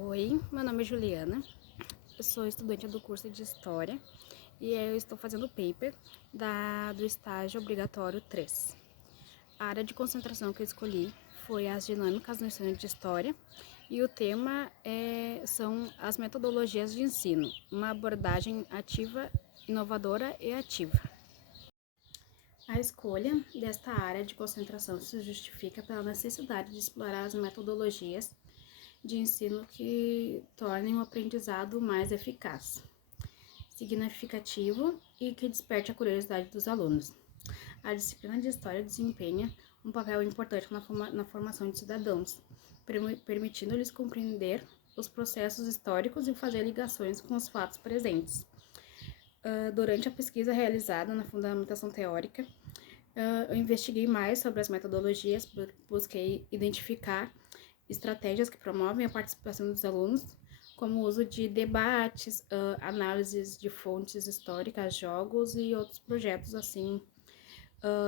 Oi, meu nome é Juliana, eu sou estudante do curso de História e eu estou fazendo o paper do estágio obrigatório 3. A área de concentração que eu escolhi foi as dinâmicas no ensino de História e o tema são as metodologias de ensino, uma abordagem ativa, inovadora e ativa. A escolha desta área de concentração se justifica pela necessidade de explorar as metodologias de ensino que tornem o aprendizado mais eficaz, significativo e que desperte a curiosidade dos alunos. A disciplina de História desempenha um papel importante na formação de cidadãos, permitindo-lhes compreender os processos históricos e fazer ligações com os fatos presentes. Durante a pesquisa realizada na fundamentação teórica, eu investiguei mais sobre as metodologias, busquei identificar estratégias que promovem a participação dos alunos, como o uso de debates, análises de fontes históricas, jogos e outros projetos assim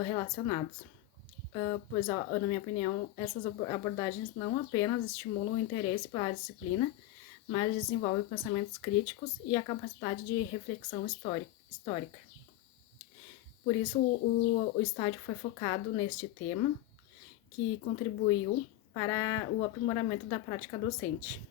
relacionados. Pois, na minha opinião, essas abordagens não apenas estimulam o interesse pela disciplina, mas desenvolvem pensamentos críticos e a capacidade de reflexão histórica. Por isso, o estágio foi focado neste tema, que contribuiu para o aprimoramento da prática docente.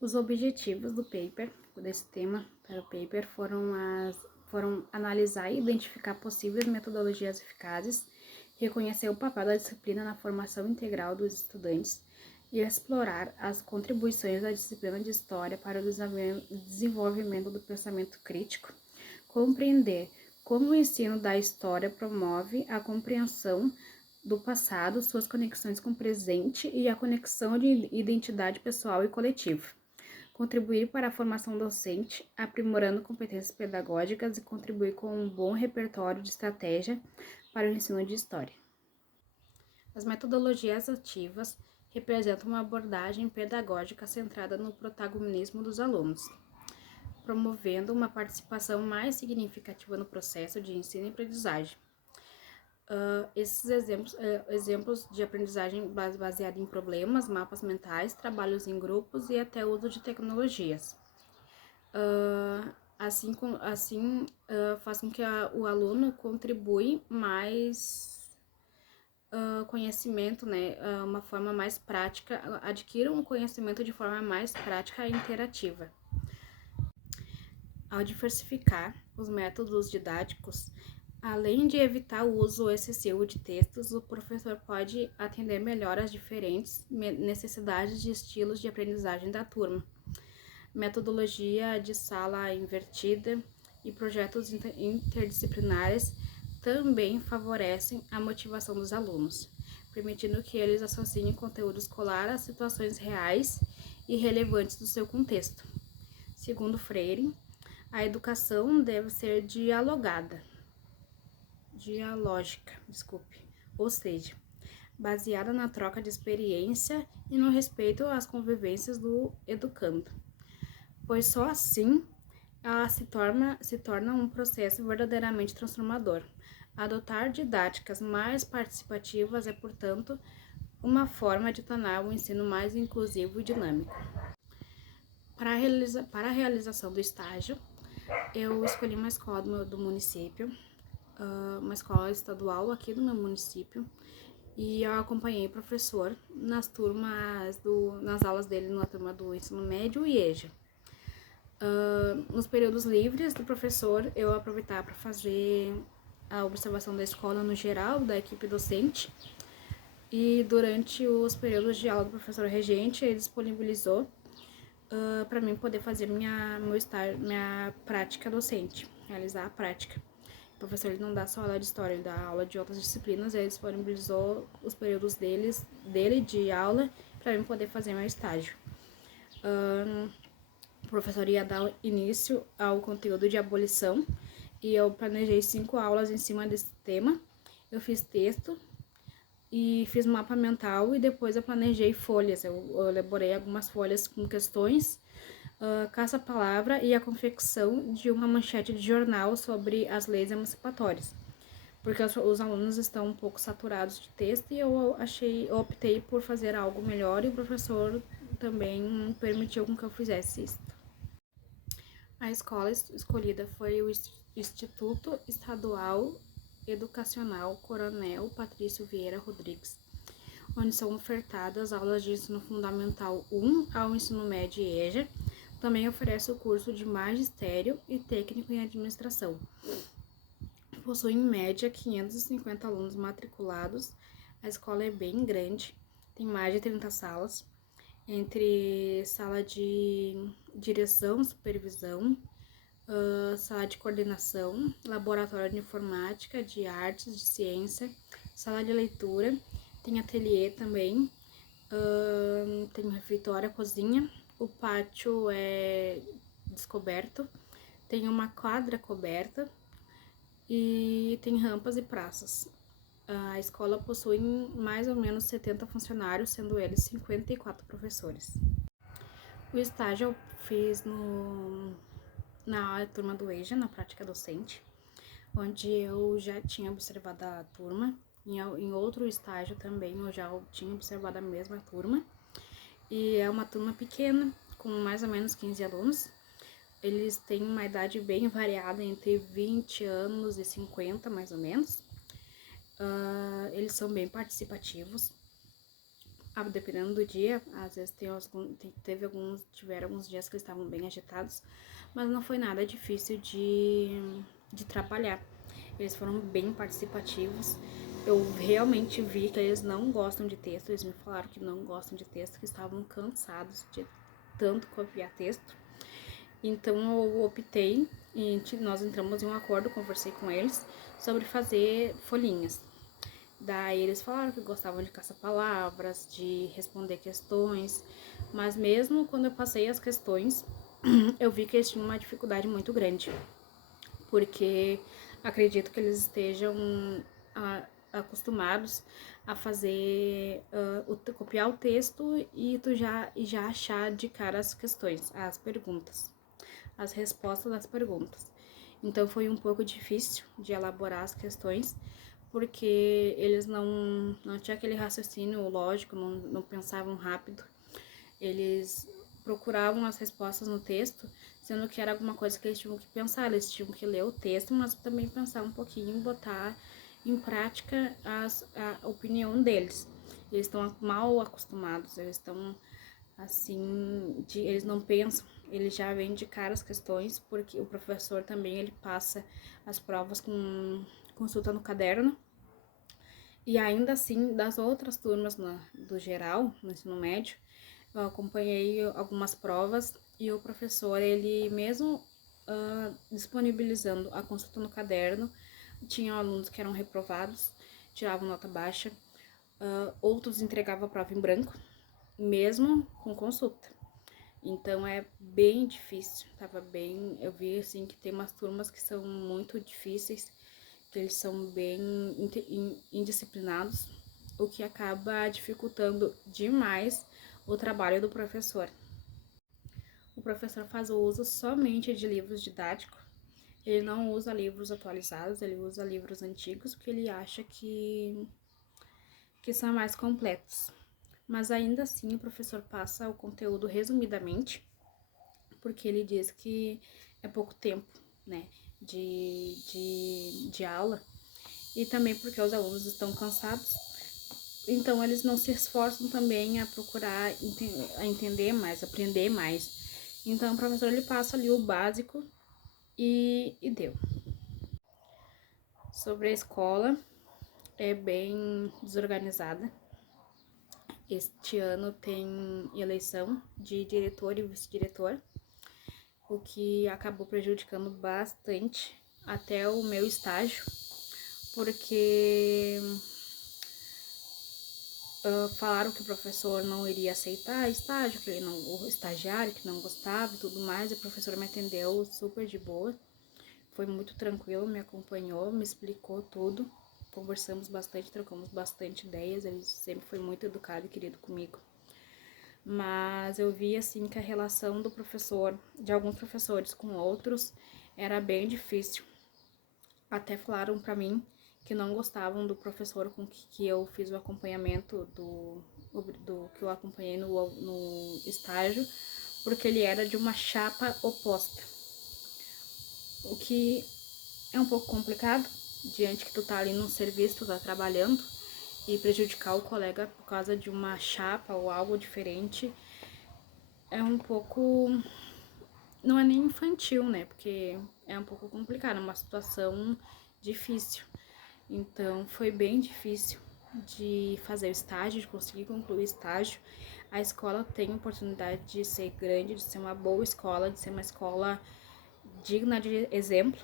Os objetivos do paper, desse tema para o paper, foram analisar e identificar possíveis metodologias eficazes, reconhecer o papel da disciplina na formação integral dos estudantes e explorar as contribuições da disciplina de História para o desenvolvimento do pensamento crítico, compreender como o ensino da História promove a compreensão do passado, suas conexões com o presente e a conexão de identidade pessoal e coletiva. Contribuir para a formação docente, aprimorando competências pedagógicas e contribuir com um bom repertório de estratégia para o ensino de História. As metodologias ativas representam uma abordagem pedagógica centrada no protagonismo dos alunos, promovendo uma participação mais significativa no processo de ensino e aprendizagem. Esses exemplos de aprendizagem baseada em problemas, mapas mentais, trabalhos em grupos e até uso de tecnologias. Faz com que o aluno contribui mais conhecimento, né, uma forma mais prática, adquira um conhecimento de forma mais prática e interativa. Ao diversificar os métodos didáticos, além de evitar o uso excessivo de textos, o professor pode atender melhor às diferentes necessidades de estilos de aprendizagem da turma. Metodologia de sala invertida e projetos interdisciplinares também favorecem a motivação dos alunos, permitindo que eles associem conteúdo escolar a situações reais e relevantes do seu contexto. Segundo Freire, a educação deve ser dialógica, ou seja, baseada na troca de experiência e no respeito às convivências do educando, pois só assim ela se torna um processo verdadeiramente transformador. Adotar didáticas mais participativas é, portanto, uma forma de tornar o ensino mais inclusivo e dinâmico. Para a realização do estágio, eu escolhi uma escola do município, uma escola estadual aqui do meu município, e eu acompanhei o professor nas aulas dele na turma do ensino médio e EJA. Nos períodos livres do professor, eu aproveitava para fazer a observação da escola no geral, da equipe docente, e durante os períodos de aula do professor regente, ele disponibilizou para mim poder fazer minha prática docente, realizar a prática. O professor ele não dá só aula de história, ele dá aula de outras disciplinas, ele disponibilizou os períodos dele de aula para mim poder fazer meu estágio. O professor ia dar início ao conteúdo de abolição e eu planejei 5 aulas em cima desse tema. Eu fiz texto e fiz mapa mental e depois eu planejei folhas. Eu elaborei algumas folhas com questões, caça-palavra e a confecção de uma manchete de jornal sobre as leis emancipatórias, porque os alunos estão um pouco saturados de texto e eu optei por fazer algo melhor e o professor também permitiu com que eu fizesse isso. A escola escolhida foi o Instituto Estadual Educacional Coronel Patrício Vieira Rodrigues, onde são ofertadas aulas de ensino fundamental 1 ao ensino médio e EJA. Também oferece o curso de magistério e técnico em administração. Possui em média 550 alunos matriculados. A escola é bem grande, tem mais de 30 salas, entre sala de direção, supervisão, sala de coordenação, laboratório de informática, de artes, de ciência, sala de leitura, tem ateliê também, tem refeitório, cozinha, o pátio é descoberto, tem uma quadra coberta e tem rampas e praças. A escola possui mais ou menos 70 funcionários, sendo eles 54 professores. O estágio eu fiz na turma do EJA, na prática docente, onde eu já tinha observado a turma. Em outro estágio também eu já tinha observado a mesma turma. E é uma turma pequena, com mais ou menos 15 alunos. Eles têm uma idade bem variada, entre 20 anos e 50, mais ou menos. Eles são bem participativos. Dependendo do dia, às vezes tiveram alguns dias que eles estavam bem agitados, mas não foi nada difícil de trabalhar. Eles foram bem participativos. Eu realmente vi que eles não gostam de texto, eles me falaram que não gostam de texto, que estavam cansados de tanto copiar texto. Então eu optei e nós entramos em um acordo, conversei com eles sobre fazer folhinhas. Daí eles falaram que gostavam de caça-palavras, de responder questões, mas mesmo quando eu passei as questões, eu vi que eles tinham uma dificuldade muito grande, porque acredito que eles estejam acostumados a fazer, copiar o texto e já achar de cara as questões, as perguntas, as respostas das perguntas. Então foi um pouco difícil de elaborar as questões, porque eles não tinham aquele raciocínio lógico, não pensavam rápido. Eles procuravam as respostas no texto, sendo que era alguma coisa que eles tinham que pensar, eles tinham que ler o texto, mas também pensar um pouquinho e botar em prática a opinião deles. Eles estão mal acostumados, eles estão assim, eles não pensam, eles já vêm de cara as questões, porque o professor também ele passa as provas com consulta no caderno. E ainda assim, das outras turmas do geral, no ensino médio, eu acompanhei algumas provas e o professor, ele mesmo disponibilizando a consulta no caderno, tinham alunos que eram reprovados, tiravam nota baixa, outros entregavam a prova em branco, mesmo com consulta. Então é bem difícil, eu vi assim que tem umas turmas que são muito difíceis, que eles são bem indisciplinados, o que acaba dificultando demais o trabalho do professor. O professor faz o uso somente de livros didáticos, ele não usa livros atualizados, ele usa livros antigos, porque ele acha que são mais completos. Mas ainda assim o professor passa o conteúdo resumidamente, porque ele diz que é pouco tempo, né, de aula, e também porque os alunos estão cansados, então eles não se esforçam também a procurar a entender mais, aprender mais. Então o professor ele passa ali o básico e deu. Sobre a escola, é bem desorganizada. Este ano tem eleição de diretor e vice-diretor, o que acabou prejudicando bastante até o meu estágio, porque falaram que o professor não iria aceitar estágio, que ele não, o estagiário que não gostava e tudo mais, e o professor me atendeu super de boa, foi muito tranquilo, me acompanhou, me explicou tudo, conversamos bastante, trocamos bastante ideias, ele sempre foi muito educado e querido comigo. Mas eu vi assim que a relação do professor, de alguns professores com outros, era bem difícil. Até falaram pra mim que não gostavam do professor com que eu fiz o acompanhamento do que eu acompanhei no estágio, porque ele era de uma chapa oposta. O que é um pouco complicado, diante que tu tá ali no serviço, tu tá trabalhando, e prejudicar o colega por causa de uma chapa ou algo diferente é um pouco... Não é nem infantil, né? Porque é um pouco complicado, é uma situação difícil. Então, foi bem difícil de fazer o estágio, de conseguir concluir o estágio. A escola tem a oportunidade de ser grande, de ser uma boa escola, de ser uma escola digna de exemplo,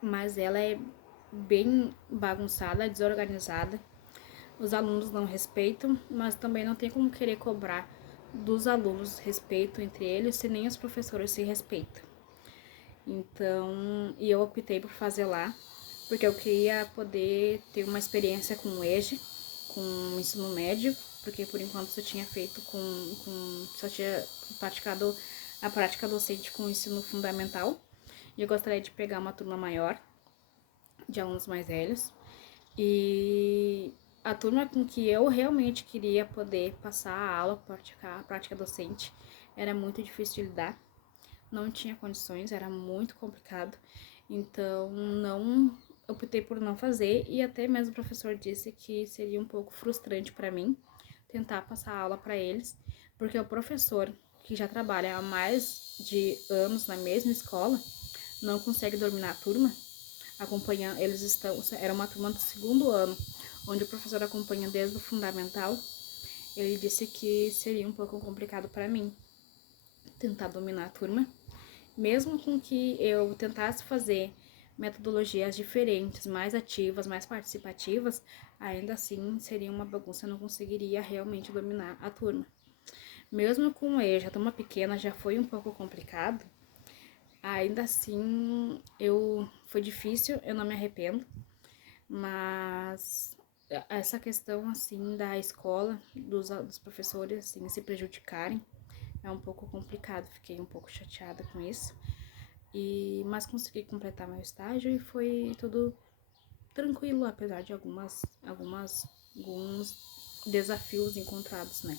mas ela é bem bagunçada, desorganizada. Os alunos não respeitam, mas também não tem como querer cobrar dos alunos respeito entre eles se nem os professores se respeitam. Então, eu optei por fazer lá, porque eu queria poder ter uma experiência com o EJA, com o ensino médio, porque por enquanto só tinha feito só tinha praticado a prática docente com o ensino fundamental. E eu gostaria de pegar uma turma maior, de alunos mais velhos. E a turma com que eu realmente queria poder passar a aula, praticar a prática docente, era muito difícil de lidar. Não tinha condições, era muito complicado. Então, não optei por não fazer, e até mesmo o professor disse que seria um pouco frustrante para mim tentar passar a aula para eles, porque o professor que já trabalha há mais de anos na mesma escola não consegue dominar a turma. Era uma turma do segundo ano, onde o professor acompanha desde o fundamental. Ele disse que seria um pouco complicado para mim tentar dominar a turma, mesmo com que eu tentasse fazer metodologias diferentes, mais ativas, mais participativas, ainda assim seria uma bagunça, eu não conseguiria realmente dominar a turma. Mesmo com ele, já turma pequena, já foi um pouco complicado, ainda assim foi difícil, eu não me arrependo, mas essa questão assim da escola, dos professores assim se prejudicarem, é um pouco complicado, fiquei um pouco chateada com isso. Mas consegui completar meu estágio e foi tudo tranquilo, apesar de alguns desafios encontrados, né?